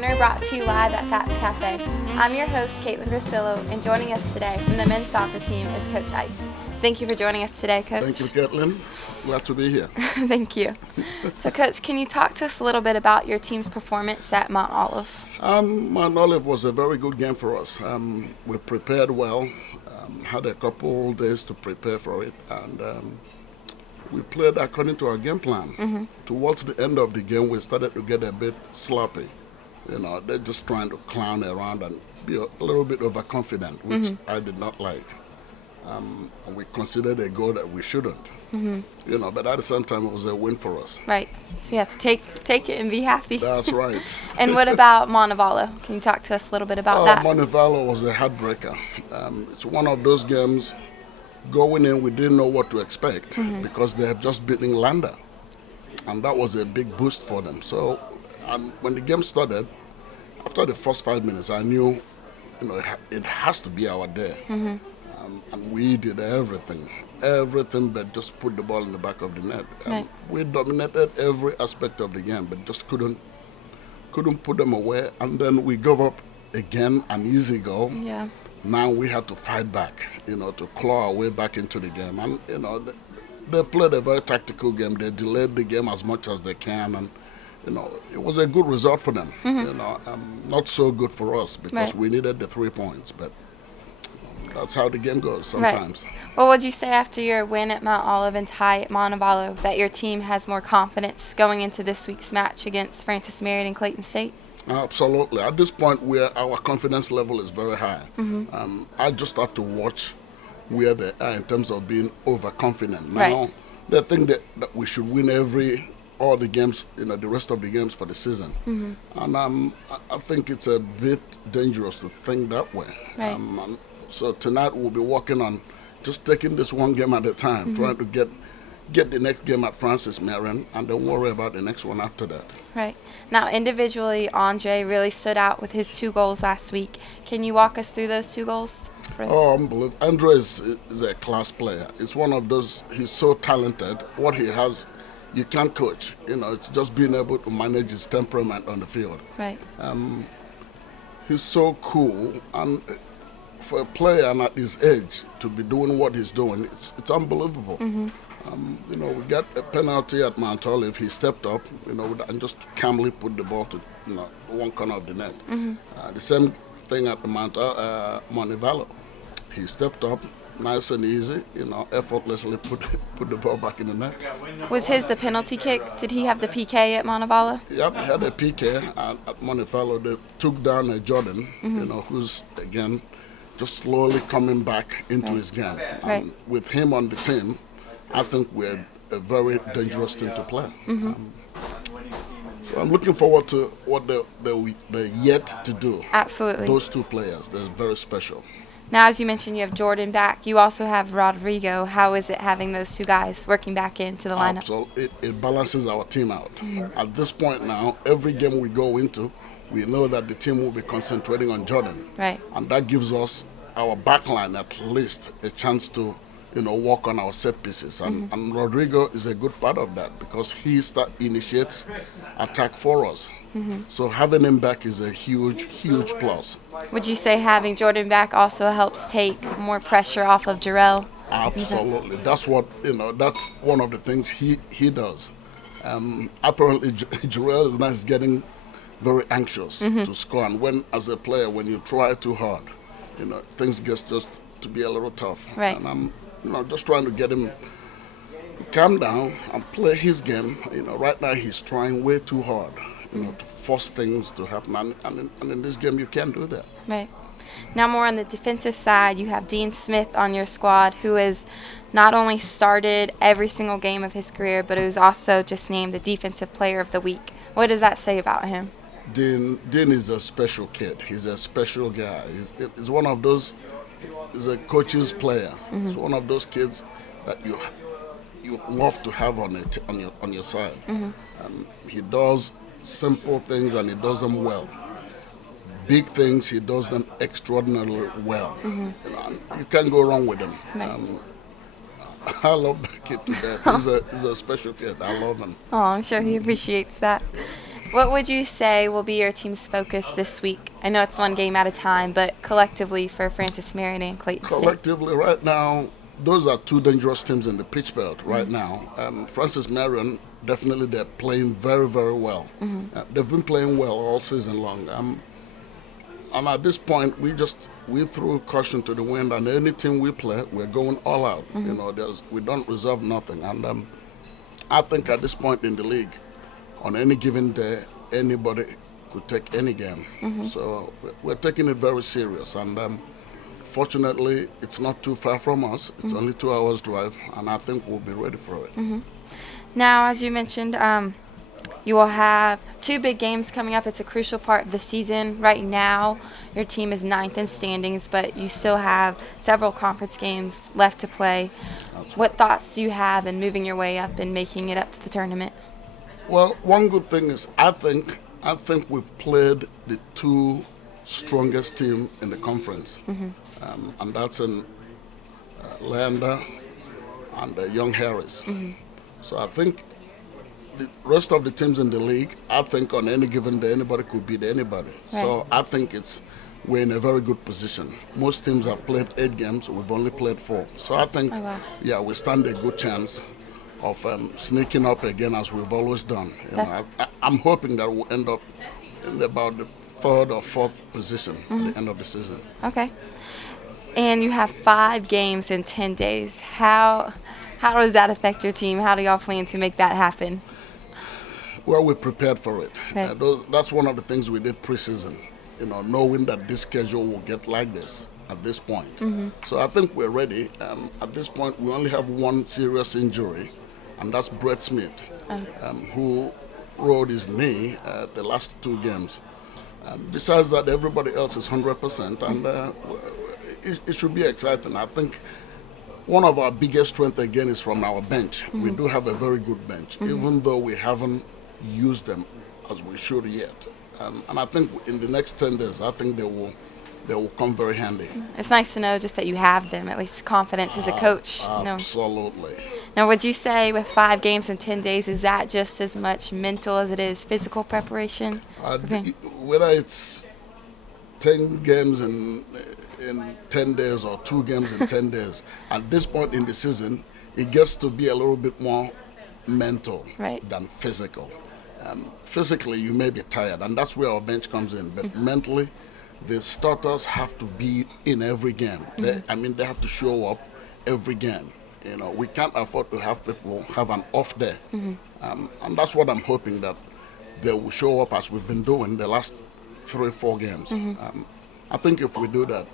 Corner, brought to you live at Fats Cafe. I'm your host, Katelyn Grisillo, and joining us today from the men's soccer team is Coach Ike. Thank you for joining us today, Coach. Thank you, Katelyn. Glad to be here. Thank you. So, Coach, can you talk to us a little bit about your team's performance at Mount Olive? Mount Olive was a very good game for us. We prepared well, had a couple days to prepare for it, and we played according to our game plan. Mm-hmm. Towards the end of the game, we started to get a bit sloppy. They're just trying to clown around and be a little bit overconfident, which I did not like. And we considered a goal that we shouldn't. But at the same time, it was a win for us. Right. So you have to take it and be happy. That's right. And what about Montevallo? Can you talk to us a little bit about that? Montevallo was a heartbreaker. It's one of those games, going in, we didn't know what to expect because they have just beaten Landa. And that was a big boost for them. So when the game started, after the first 5 minutes, I knew it has to be our day. And we did everything but just put the ball in the back of the net. Right. We dominated every aspect of the game, but just couldn't put them away. And then we gave up again an easy goal. Yeah. Now we had to fight back, to claw our way back into the game. And, they played a very tactical game. They delayed the game as much as they can. And, it was a good result for them. Not so good for us because we needed the 3 points. But that's how the game goes sometimes. Right. Well, would you say after your win at Mount Olive and tie at Montevallo that your team has more confidence going into this week's match against Francis Marion and Clayton State? Absolutely. At this point, our confidence level is very high. I just have to watch where they are in terms of being overconfident. Now, they think that we should win all the games, the rest of the games for the season. And I think it's a bit dangerous to think that way. Right. So tonight we'll be working on just taking this one game at a time, trying to get the next game at Francis Marion, and then worry about the next one after that. Right. Now, individually, Andre really stood out with his 2 goals last week. Can you walk us through those 2 goals? Unbelievable. Andre is a class player. It's one of those, he's so talented. What he has, you can't coach. It's just being able to manage his temperament on the field. Right. He's so cool, and for a player and at his age to be doing what he's doing, it's unbelievable. We got a penalty at Mount Olive. He stepped up, and just calmly put the ball to one corner of the net. The same thing at the Montevallo. He stepped up, nice and easy, effortlessly put the ball back in the net. Was his the penalty kick? Did he have the PK at Montevallo? Yep, he had a PK at Montevallo. They took down a Jordan, who's, again, just slowly coming back into his game. And with him on the team, I think we're a very dangerous team to play. So I'm looking forward to what they're yet to do. Absolutely. Those 2 players, they're very special. Now, as you mentioned, you have Jordan back. You also have Rodrigo. How is it having those 2 guys working back into the lineup? So it balances our team out. At this point now, every game we go into, we know that the team will be concentrating on Jordan. Right. And that gives us, our backline at least, a chance to work on our set pieces. And Rodrigo is a good part of that because he initiates attack for us. So having him back is a huge, huge plus. Would you say having Jordan back also helps take more pressure off of Jarrell? Absolutely. That's what, that's one of the things he does. Apparently, Jarrell is now getting very anxious to score. And as a player, when you try too hard, things get just to be a little tough. Right. And I'm just trying to get him to calm down and play his game. Right now he's trying way too hard, to force things to happen. And in this game, you can't do that. Right. Now, more on the defensive side, you have Dean Smith on your squad, who has not only started every single game of his career, but who's also just named the Defensive Player of the Week. What does that say about him? Dean is a special kid. He's a special guy. He's one of those. He's a coach's player. He's one of those kids that you love to have on your side. He does simple things and he does them well. Big things, he does them extraordinarily well. You can't go wrong with him. I love that kid to death. He's a special kid. I love him. Oh, I'm sure he appreciates that. What would you say will be your team's focus this week? I know it's one game at a time, but collectively for Francis Marion and Clayton State. Collectively, right now, those are two dangerous teams in the pitch belt right now. Francis Marion, definitely they're playing very, very well. They've been playing well all season long. And at this point, we threw caution to the wind, and any team we play, we're going all out. You know, we don't reserve nothing. And I think at this point in the league, on any given day, anybody could take any game. So we're taking it very serious. And fortunately, it's not too far from us. It's only 2 hours drive, and I think we'll be ready for it. Now, as you mentioned, you will have 2 big games coming up. It's a crucial part of the season. Right now, your team is 9th in standings, but you still have several conference games left to play. What thoughts do you have in moving your way up and making it up to the tournament? Well, one good thing is I think we've played the 2 strongest team in the conference, and that's in Lander and Young Harris. So I think the rest of the teams in the league, I think on any given day, anybody could beat anybody. Right. So I think we're in a very good position. Most teams have played 8 games. We've only played 4. So I think, we stand a good chance of sneaking up again as we've always done. You know, I'm hoping that we'll end up in about the 3rd or 4th position at the end of the season. Okay. And you have 5 games in 10 days. How does that affect your team? How do y'all plan to make that happen? Well, we prepared for it. Okay. That's one of the things we did preseason, you know, knowing that this schedule will get like this at this point. So I think we're ready. At this point, we only have one serious injury, and that's Brett Smith, who rolled his knee the last 2 games. Besides that, everybody else is 100%, and it should be exciting. I think one of our biggest strengths, again, is from our bench. We do have a very good bench, even though we haven't used them as we should yet. And I think in the next 10 days, I think they will come very handy. It's nice to know just that you have them, at least confidence as a coach. Absolutely. Now, would you say with 5 games in 10 days, is that just as much mental as it is physical preparation? Whether it's 10 games in 10 days or 2 games in 10 days, at this point in the season, it gets to be a little bit more mental than physical. Physically, you may be tired, and that's where our bench comes in. But mentally, the starters have to be in every game. They have to show up every game. You know, we can't afford to have people have an off day. And that's what I'm hoping, that they will show up as we've been doing the last 3-4 games. I think if we do that,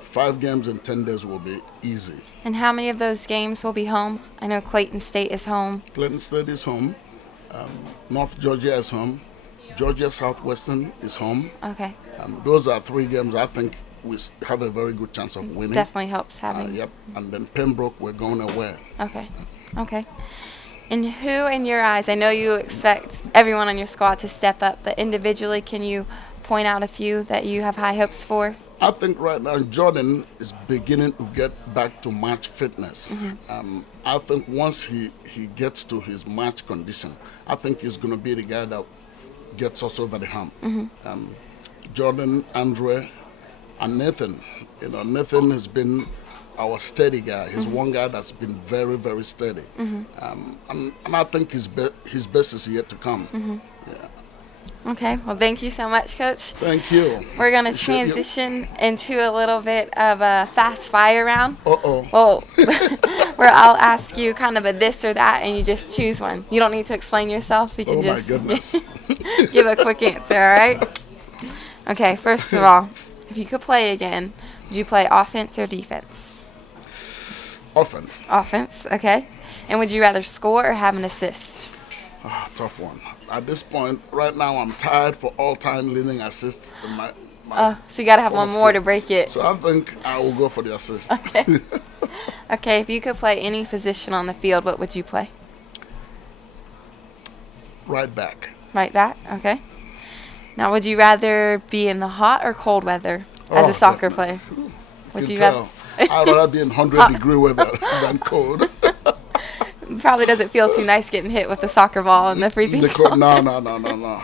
5 games in 10 days will be easy. And how many of those games will be home? I know Clayton State is home. Clayton State is home. North Georgia is home. Georgia Southwestern is home. Okay. Those are 3 games I think we have a very good chance of winning. Definitely helps having. Yep. And then Pembroke, we're going away. Okay. And who, in your eyes, I know you expect everyone on your squad to step up, but individually, can you point out a few that you have high hopes for? I think right now Jordan is beginning to get back to match fitness. I think once he gets to his match condition, I think he's going to be the guy that gets us over the hump. Jordan, Andre, and Nathan. You know, Nathan has been our steady guy. He's one guy that's been very, very steady. And I think his best is yet to come. Okay, well, thank you so much, Coach. Thank you. We're going to transition into a little bit of a fast fire round. Well, where I'll ask you kind of a this or that, and you just choose one. You don't need to explain yourself. You can just give a quick answer, all right? Okay, first of all, if you could play again, would you play offense or defense? Offense. Offense, okay. And would you rather score or have an assist? Tough one. At this point, right now, I'm tied for all-time leading assists in my so you got to have one more to break it. So I think I will go for the assist. Okay. Okay, if you could play any position on the field, what would you play? Right back. Right back, okay. Now, would you rather be in the hot or cold weather as a soccer player? Would you rather? I'd rather be in 100-degree weather than cold. Probably doesn't feel too nice getting hit with the soccer ball in the freezing cold. No.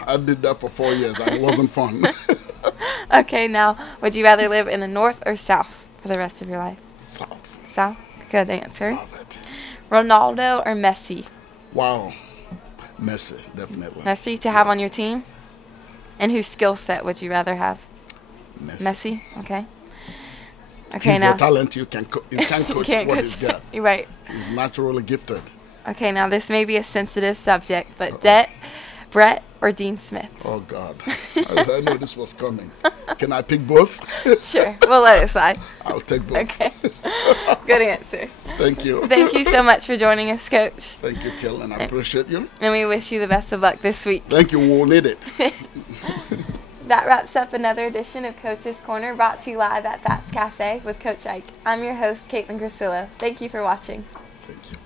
I did that for 4 years and it wasn't fun. Okay, now, would you rather live in the North or South for the rest of your life? South. South? Good answer. Love it. Ronaldo or Messi? Wow. Messi, definitely. Messi to have on your team? And whose skill set would you rather have? Messi. Okay. Okay, He's now. a talent you can't coach Can't what coach. he's got. You're right. He's naturally gifted. Okay, now this may be a sensitive subject, but Brett or Dean Smith? Oh, God. I knew this was coming. Can I pick both? Sure. We'll let it slide. I'll take both. Okay. Good answer. Thank you. Thank you so much for joining us, Coach. Thank you, Katelyn. I appreciate you. And we wish you the best of luck this week. Thank you. We'll need it. That wraps up another edition of Coach's Corner, brought to you live at Pat's Cafe with Coach Ike. I'm your host, Katelyn Grisillo. Thank you for watching. Thank you.